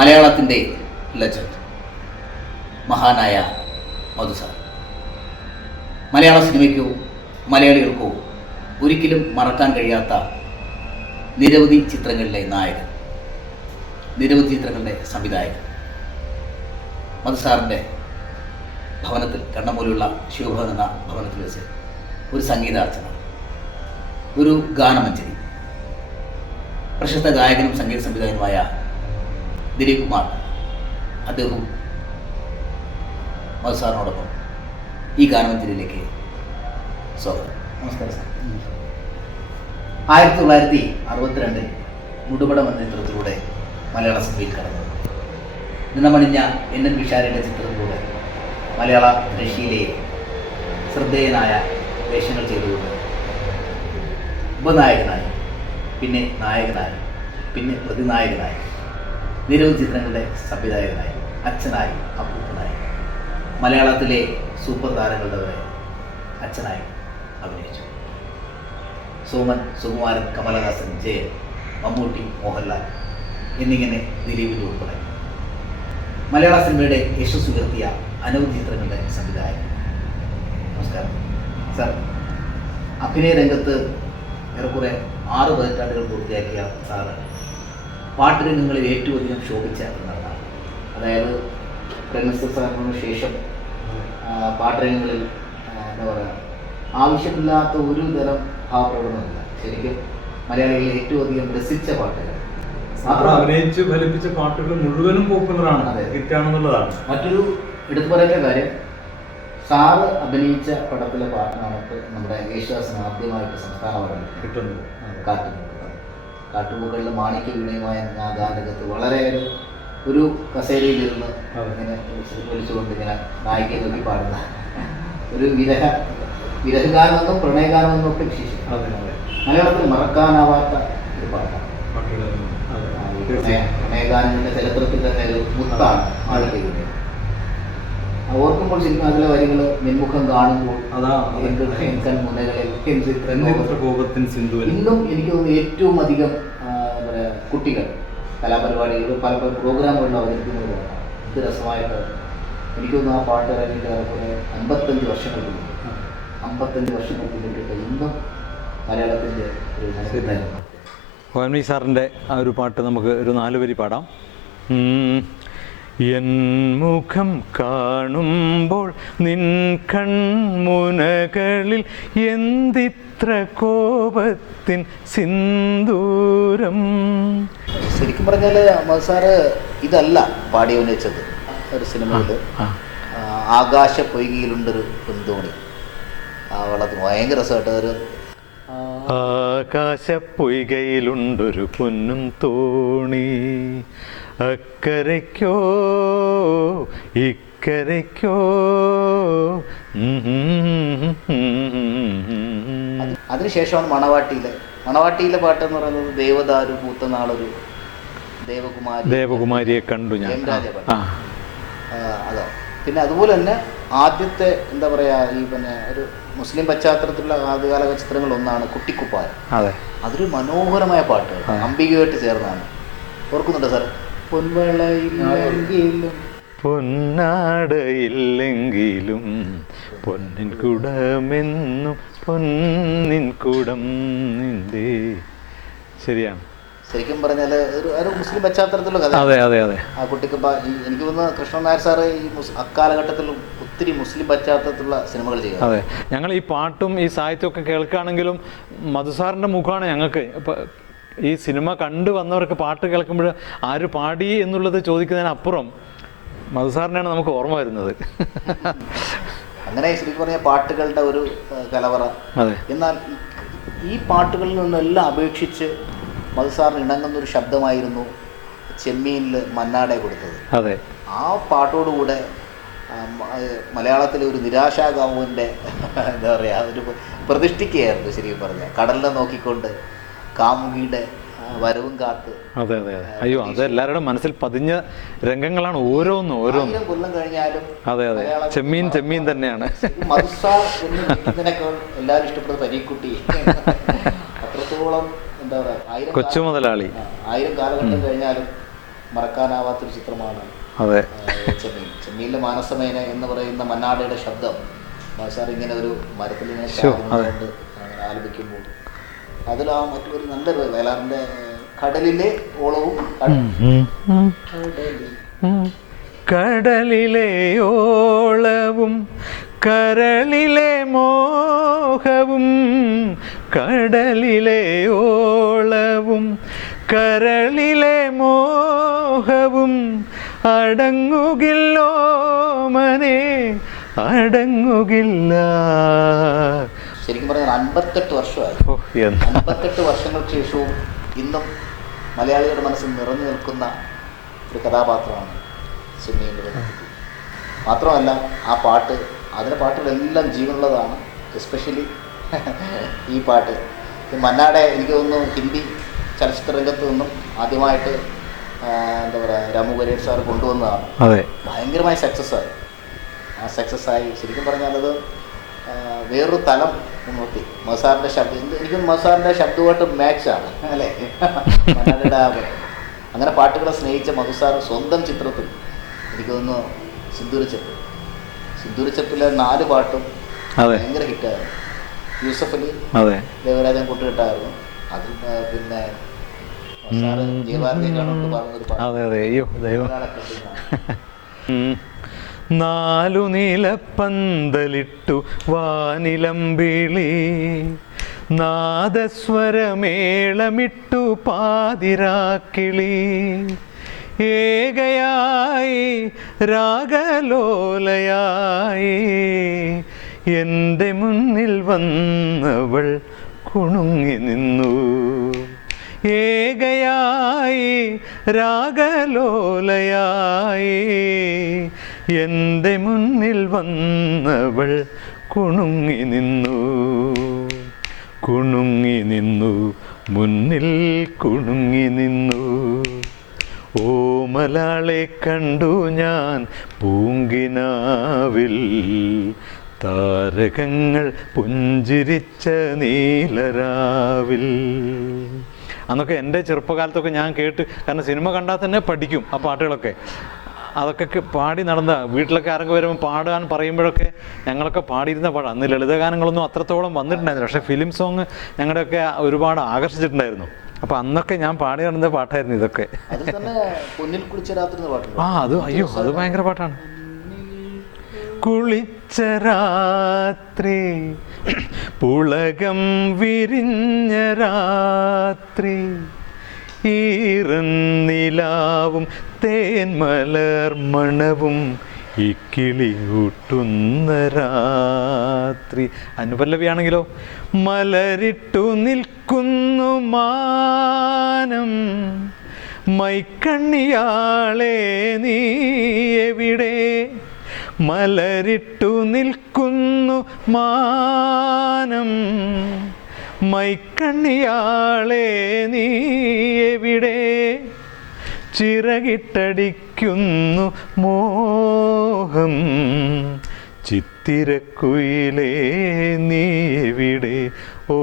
മലയാളത്തിൻ്റെ ലെജൻഡ് മഹാനായ മധു സാർ. മലയാള സിനിമയ്ക്കോ മലയാളികൾക്കോ ഒരിക്കലും മറക്കാൻ കഴിയാത്ത നിരവധി ചിത്രങ്ങളിലെ നായകൻ, നിരവധി ചിത്രങ്ങളുടെ സംവിധായകൻ. മധു സാറിൻ്റെ ഭവനത്തിൽ, കണ്ണമൂലുള്ള ശിവഭവൻ എന്ന ഭവനത്തിൽ വെച്ച് ഒരു സംഗീതാർച്ചന, ഒരു ഗാനമഞ്ജരി. പ്രശസ്ത ഗായകനും സംഗീത സംവിധായകനുമായ ദിലീപ് കുമാർ അദ്ദേഹവും മധു സാറിനോടൊപ്പം ഈ ഗാനമഞ്ജരിയിലേക്ക് സ്വാഗതം. നമസ്കാരം സാർ. 1962 മുടുപടം എന്ന ചിത്രത്തിലൂടെ മലയാള സിനിമയിൽ കടന്നു. നിണമണിഞ്ഞ NN വിഷാരയുടെ ചിത്രത്തിലൂടെ മലയാള റഷ്യയിലെ ശ്രദ്ധേയനായ വേഷങ്ങൾ ചെയ്തുകൊണ്ട് ഉപനായകനായി, പിന്നെ നായകനായി, പിന്നെ പ്രതിനായകനായി, നിരവധി ചിത്രങ്ങളുടെ സംവിധായകനായി, അച്ഛനായി, അപ്പൂപ്പനായി, മലയാളത്തിലെ സൂപ്പർ താരങ്ങളുടെ വരെ അച്ഛനായി അഭിനയിച്ചു. സോമൻ, സുകുമാരൻ, കമലഹാസൻ, ജയൻ, മമ്മൂട്ടി, മോഹൻലാൽ എന്നിങ്ങനെ ദിലീപിൻ്റെ ഉൾപ്പെടെ മലയാള സിനിമയുടെ യശസ് ഉയർത്തിയ അനവധി ചിത്രങ്ങളുടെ സംവിധായകൻ. നമസ്കാരം സാർ. അഭിനയ രംഗത്ത് ഏറെക്കുറെ 6 പതിറ്റാണ്ടുകൾ പൂർത്തിയാക്കിയ സാറ് പാട്ടുരംഗങ്ങളിൽ ഏറ്റവും അധികം ശോഭിച്ച നടനാണ്. അതായത് പ്രേംനസീർ സാറിന് ശേഷം പാട്ടുരംഗങ്ങളിൽ എന്താ പറയുക, ആവശ്യമില്ലാത്ത ഒരു തരം ഭാവപ്രകടനമില്ല. ശരിക്കും മലയാളികളിൽ ഏറ്റവും അധികം രസിച്ച പാട്ടുകൾ, അഭിനയിച്ച് ഫലിപ്പിച്ച പാട്ടുകൾ മുഴുവനും പോപ്പുലറാണ്, ഹിറ്റാണെന്നുള്ളതാണ്. മറ്റൊരു എടുത്തു പറയേണ്ട കാര്യം, സാറ് അഭിനയിച്ച പടത്തിലെ പാട്ടിനാണ് നമ്മുടെ യേശുദാസിന് ആദ്യമായിട്ട് സംസ്ഥാന അവാർഡ് കിട്ടുന്നത്. കാട്ടുപൂക്കളിലെ മാണിക്യ വീണയുമായ ആ ഗാനരംഗത്ത് വളരെ ഒരു കസേരയിലിരുന്ന് ഇങ്ങനെ വിളിച്ചുകൊണ്ട് ഇങ്ങനെ നായികയെ നോക്കി പാടുന്ന ഒരു വിരഹഗാനമെന്നും പ്രണയഗാനമെന്നും ഒക്കെ വിശേഷിക്കും. മലയാളത്തിൽ മറക്കാനാവാത്ത ഒരു പാട്ടാണ്. പ്രണയഗാനങ്ങളുടെ ചരിത്രത്തിൽ തന്നെ ഒരു മുത്താണ് മാണിക്യ വീണ. ഓർക്കുമ്പോൾ ശരിക്കും അതിലെ വരികൾ നിൻമുഖം കാണുമ്പോൾ ഇന്നും എനിക്ക് തോന്നുന്നു ഏറ്റവും അധികം കുട്ടികൾ കലാപരിപാടികൾ പല പ്രോഗ്രാമുകളിൽ അവതരിപ്പിക്കുന്നത് ഇത് രസമായിട്ട് എനിക്ക് തോന്നുന്നു. ആ പാട്ട് ഇറങ്ങിയിട്ട് ഏറെക്കുറെ 55 വർഷങ്ങൾക്ക് മുമ്പ്, 55 വർഷങ്ങൾക്ക് മുമ്പിട്ട് ഇന്നും മലയാളത്തിൻ്റെ ഒരു ONV സാറിൻ്റെ ആ ഒരു പാട്ട് നമുക്ക് ഒരു 4 വരി പാടാം. എൻ മുഖം കാണുമ്പോൾ നിൻ കൺമുനകളിൽ എന്തിത്ര കോപത്തിൻ സിന്ദൂരം. ശരിക്കും പറഞ്ഞാൽ മധു സാറ് ഇതല്ല പാടി അഭിനയിച്ചത്. ഒരു സിനിമയിൽ ആകാശ പൊയ്കയിലുണ്ടൊരു പൊന്തോണി, വളരെ ഭയങ്കര രസമായിട്ട് ഒരു ആകാശപ്പൊയ്കയിലുണ്ടൊരു പൊന്നും തോണി, അക്കരയ്ക്കോ ഇക്കരയ്ക്കോ. അതിനുശേഷമാണ് മണവാട്ടിയിലെ പാട്ട് എന്ന് പറയുന്നത് ദേവദാരു പൂത്ത നാളൊരു ദേവകുമാരിയെ കണ്ടു ഞാൻ. അതാ. പിന്നെ അതുപോലെ തന്നെ ആദ്യത്തെ എന്താ പറയുക, ഈ പിന്നെ ഒരു മുസ്ലിം പശ്ചാത്തലത്തിലുള്ള ആദ്യകാല ചിത്രങ്ങളൊന്നാണ് കുട്ടിക്കുപ്പായം. അതെ, അതൊരു മനോഹരമായ പാട്ട്, അംബികയായിട്ട് ചേർന്നാണ്. ഓർക്കുന്നുണ്ടോ സാർ? പൊൻവളയില്ലെങ്കിലും പൊന്നാടയില്ലെങ്കിലും പൊന്നിൻ കുടമെന്നും പൊന്നിൻ കുടം നിന്റെ. ശരിയാണ്. ശരിക്കും പറഞ്ഞാൽ ഒരു മുസ്ലിം പശ്ചാത്തലത്തിലുള്ള കഥ. അതെ അതെ അതെ. ആ കുട്ടിക്കുപ്പ എനിക്ക് തോന്നുന്നു കൃഷ്ണൻ നായർ സാറ് ഈ അക്കാലഘട്ടത്തിലും ഒത്തിരി മുസ്ലിം പശ്ചാത്തലത്തിലുള്ള സിനിമകൾ ചെയ്യുക. അതെ, ഞങ്ങൾ ഈ പാട്ടും ഈ സാഹിത്യമൊക്കെ കേൾക്കുകയാണെങ്കിലും മധു സാറിൻ്റെ മുഖമാണ് ഞങ്ങൾക്ക്. ഇപ്പം ഈ സിനിമ കണ്ടു വന്നവർക്ക് പാട്ട് കേൾക്കുമ്പോൾ ആര് പാടി എന്നുള്ളത് ചോദിക്കുന്നതിനപ്പുറം മധു സാറിനാണ് നമുക്ക് ഓർമ്മ വരുന്നത്. അങ്ങനെ ശരിക്കും പറഞ്ഞാൽ പാട്ടുകളുടെ ഒരു കലവറ. അതെ. എന്നാൽ ഈ പാട്ടുകളിൽ നിന്നെല്ലാം അപേക്ഷിച്ച് മധു സാറിന് ഇണങ്ങുന്നൊരു ശബ്ദമായിരുന്നു ചെമ്മീനിൽ മന്നാടെ കൊടുത്തത്. അതെ. ആ പാട്ടോടുകൂടെ മലയാളത്തിലെ ഒരു നിരാശാകാമുവിൻ്റെ എന്താ പറയുക, ഒരു പ്രതിഷ്ഠിക്കുകയായിരുന്നു ശരിക്കും പറഞ്ഞാൽ. കടലിനെ നോക്കിക്കൊണ്ട് കാമുകിയുടെ വരവും കാത്ത്. അതെ അതെ അതെ. അയ്യോ, അത് എല്ലാവരുടെ മനസ്സിൽ പതിഞ്ഞ രംഗങ്ങളാണ് ഓരോന്നും. കൊല്ലം കഴിഞ്ഞാലും അതെ അതെ, ചെമ്മീൻ ചെമ്മീൻ തന്നെയാണ്. മധു സാർ എന്ന് വിളിക്കുന്നതിനേക്കാൾ എല്ലാവരും ഇഷ്ടപ്പെടുന്ന പരീക്കുട്ടി. അത്രത്തോളം എന്താ പറയുക, 1000 കൊച്ചു മുതലാളി. 1000 കാലഘട്ടം കഴിഞ്ഞാലും മറക്കാനാവാത്തൊരു ചിത്രമാണ് അതെ. ചെമ്മീൻ. ചെമ്മീനിലെ മാനസമേന എന്ന് പറയുന്ന മന്നാടയുടെ ശബ്ദം സാർ ഇങ്ങനെ ഒരു മരത്തിൽ ഇങ്ങനെ കൊണ്ട് ആലപിക്കുമ്പോൾ അതിൽ ആ മറ്റൊരു നല്ലൊരു വയലാറിൻ്റെ കടലിലെ ഓളവും കടലിലെ ഓളവും കരളിലെ മോഹവും കടലിലെ ഓളവും കരളിലെ മോഹവും അടങ്ങുകില്ലോ മനെ അടങ്ങുകില്ല. ശരിക്കും പറഞ്ഞാൽ 58 വർഷമായി. 58 വർഷങ്ങൾക്ക് ശേഷവും ഇന്നും മലയാളികളുടെ മനസ്സിൽ നിറഞ്ഞു നിൽക്കുന്ന ഒരു കഥാപാത്രമാണ് ചെമ്മീനിലെ. മാത്രമല്ല ആ പാട്ട്, അതിലെ പാട്ടുകളെല്ലാം ജീവനുള്ളതാണ്. എസ്പെഷ്യലി ഈ പാട്ട് മന്നാടെ എനിക്ക് തോന്നുന്നു ഹിന്ദി ചലച്ചിത്ര രംഗത്ത് നിന്നും ആദ്യമായിട്ട് എന്താ പറയുക രാമു ഗരേഡ് സാർ കൊണ്ടുവന്നതാണ്. അതെ, ഭയങ്കരമായ സക്സസ്സായി. ആ സക്സസ്സായി ശരിക്കും പറഞ്ഞാൽ അത് വേറൊരു തലം മുൻനിർത്തി. മസാറിൻ്റെ ശബ്ദം എനിക്ക് മസാറിൻ്റെ ശബ്ദമായിട്ട് മാച്ചാണ് അല്ലേ മന്നാടയുടെ. അങ്ങനെ പാട്ടുകളെ സ്നേഹിച്ച മധുസാർ സ്വന്തം ചിത്രത്തിൽ എനിക്ക് തോന്നുന്നു സിന്ദൂരച്ചപ്പിലെ 4 പാട്ടും ഭയങ്കര ഹിറ്റായിരുന്നു. യൂസഫ് അലി ദേവരാജൻ കൂട്ടുകെട്ടായിരുന്നു. അതിൽ പിന്നെ ജയഭാരതിയൊക്കെയാണ് പറഞ്ഞൊരു പാട്ട്. 4 നീലപ്പന്തലിട്ടു വാനിലമ്പിളി നാദസ്വരമേളമിട്ടു പാതിരാക്കിളി ഏകയായി രാഗലോലയായി എൻ്റെ മുന്നിൽ വന്നവൾ കുണുങ്ങി നിന്നു. ഏകയായി രാഗലോലയായി എൻ്റെ മുന്നിൽ വന്നവൾ കുണുങ്ങി നിന്നു. കുണുങ്ങി നിന്നു മുന്നിൽ കുണുങ്ങി നിന്നു. ഓമലാളെ കണ്ടു ഞാൻ പൂങ്കിനാവിൽ താരകങ്ങൾ പുഞ്ചിരിച്ച നീലരാവിൽ. അന്നൊക്കെ എൻ്റെ ചെറുപ്പകാലത്തൊക്കെ ഞാൻ കേട്ട്, കാരണം സിനിമ കണ്ടാൽ തന്നെ പഠിക്കും ആ പാട്ടുകളൊക്കെ. അതൊക്കെ പാടി നടന്ന വീട്ടിലൊക്കെ ആരെങ്കിലും വരുമ്പോൾ പാടാൻ പറയുമ്പോഴൊക്കെ ഞങ്ങളൊക്കെ പാടിയിരുന്ന പാടാം. അന്ന് ലളിതഗാനങ്ങളൊന്നും അത്രത്തോളം വന്നിട്ടുണ്ടായിരുന്നു, പക്ഷേ ഫിലിം സോങ് ഞങ്ങളുടെയൊക്കെ ഒരുപാട് ആകർഷിച്ചിട്ടുണ്ടായിരുന്നു. അപ്പം അന്നൊക്കെ ഞാൻ പാടി നടന്ന പാട്ടായിരുന്നു ഇതൊക്കെ. അത് അയ്യോ, അത് ഭയങ്കര പാട്ടാണ്. കുളിച്ച രാത്രി, പുളകം വിരിഞ്ഞ രാത്രി, ഈറന്നിലാവും തേന്മലർ മണവും ഇക്കിളി ഊട്ടുന്ന രാത്രി. അനുപല്ലവിയാണെങ്കിലോ മലരിട്ടു നിൽക്കുന്നു മാനം, മൈക്കണ്ണിയാളെ നീ എവിടെ. മലരിട്ടു നിൽക്കുന്നു മാനം, മൈക്കണ്ണിയാളെ നീ എവിടെ. ചിറകിട്ടടിക്കുന്നു മോഹം, ചിത്തിരക്കുയിലേ നീ എവിടെ. ഓ